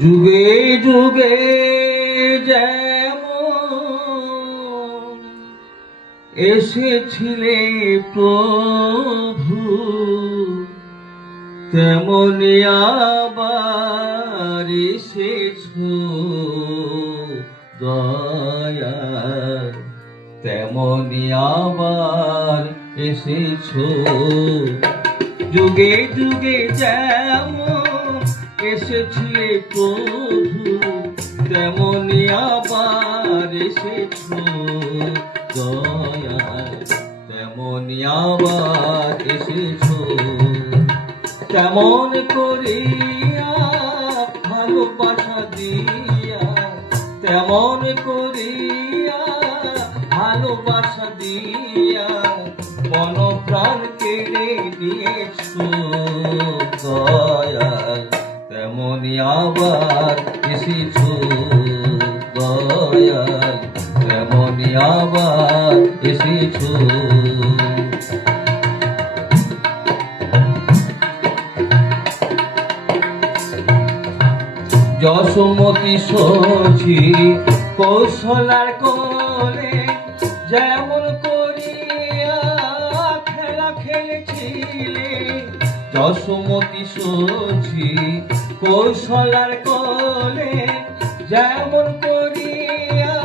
যুগে যুগে যেমন এসেছিলে প্রভু, তেমনি আবার এসেছ দয়া, তেমনি আবার এসেছ। যুগে যুগে যেমন এসেছিলে প্রভু, তেমনি আবার এসেছ দয়া, তেমনি আবার এসেছ। কেমন করিয়া ভালোবাসা দিয়া, তেমন করিয়া ভালোবাসা দিয়া মন প্রাণ কেড়ে নিয়েছ দয়াল, তেমনি আবার এসেছ দয়াল, তেমনি আবার এসেছ। যশোমতি সখী কৌশলার কোলে যেমন করিয়া খেলা খেলেছিলে, যশোমতি সখী কৌশলার কোলে যেমন করিয়া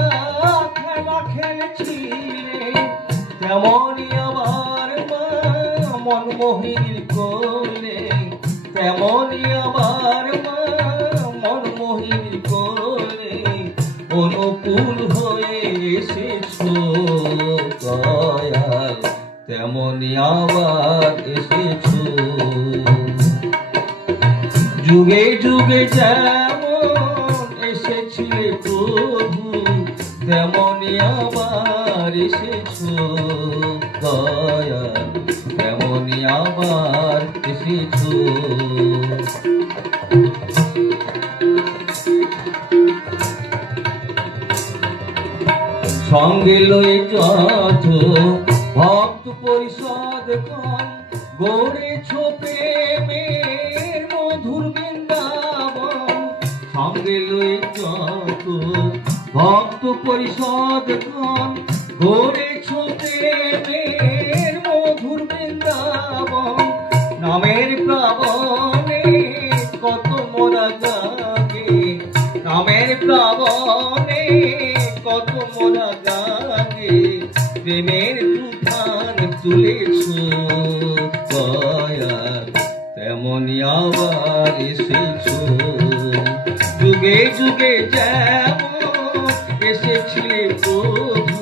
খেলা খেলেছিলে, তেমনি আবার মনমোহিনীর কোলে, তেমনি আবার মনমোহিনীর কোলে অনুকূল হয়ে এসেছ দয়াল, তেমনি আবার এসেছ। যুগে যুগে যেমন এসেছিলে প্রভু, তেমনি আবার এসেছ দয়াল, তেমনি আবার এসেছ। সঙ্গে লই যত ভক্ত পরিষদ গড়েছ প্রেমের মধুর বৃন্দাবন, সঙ্গে লই যত ভক্ত পরিষদ গড়েছ প্রেমের মধুর বৃন্দাবন। নামের প্লাবনে কত মোরা জাগে, নামের প্লাবনে কত মোরা জাগে, প্রেমের তুফান তুলেছ দয়াল, তেমনি আবার এসেছ। যুগে যুগে যেমন এসেছিলে প্রভু,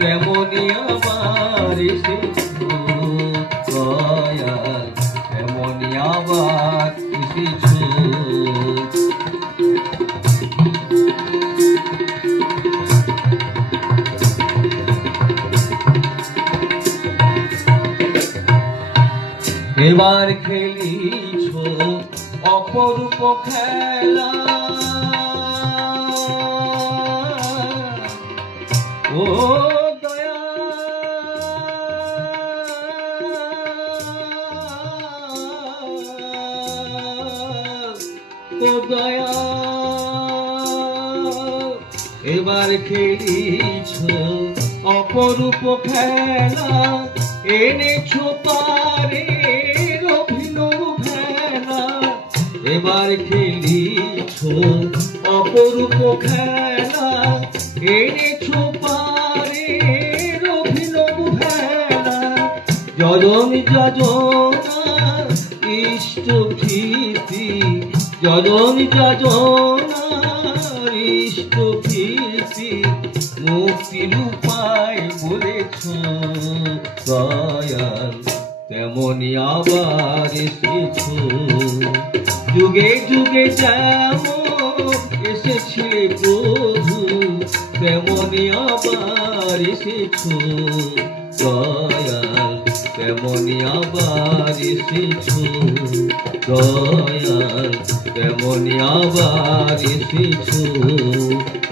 তেমনি আবার এসেছ দয়াল, তেমনি আবার এসেছ। এবার খেলিছ অপরূপ খেলা, ও দয়া ও দয়া, এবার খেলিছ অপরূপ খেলা, এনেছ পারে অভিনব ভেলা। এবার খেলিছ অপরূপ খেলা, এনেছ পারে অভিনব ভেলা। যজনী যজনা ইষ্ট ভীতি, যজনী যজনা ইষ্ট ভীতি, মুক্তির উপায় বলেছ দয়াল, তেমনি আবার এসেছ। যুগে যুগে যেমন এসেছিলে প্রভু, তেমনি আবার এসেছ দয়াল, তেমনি আবার এসেছ দয়াল, তেমনি আবার এসেছ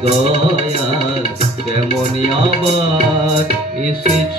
দয়াল, তেমনি আবার এসেছ।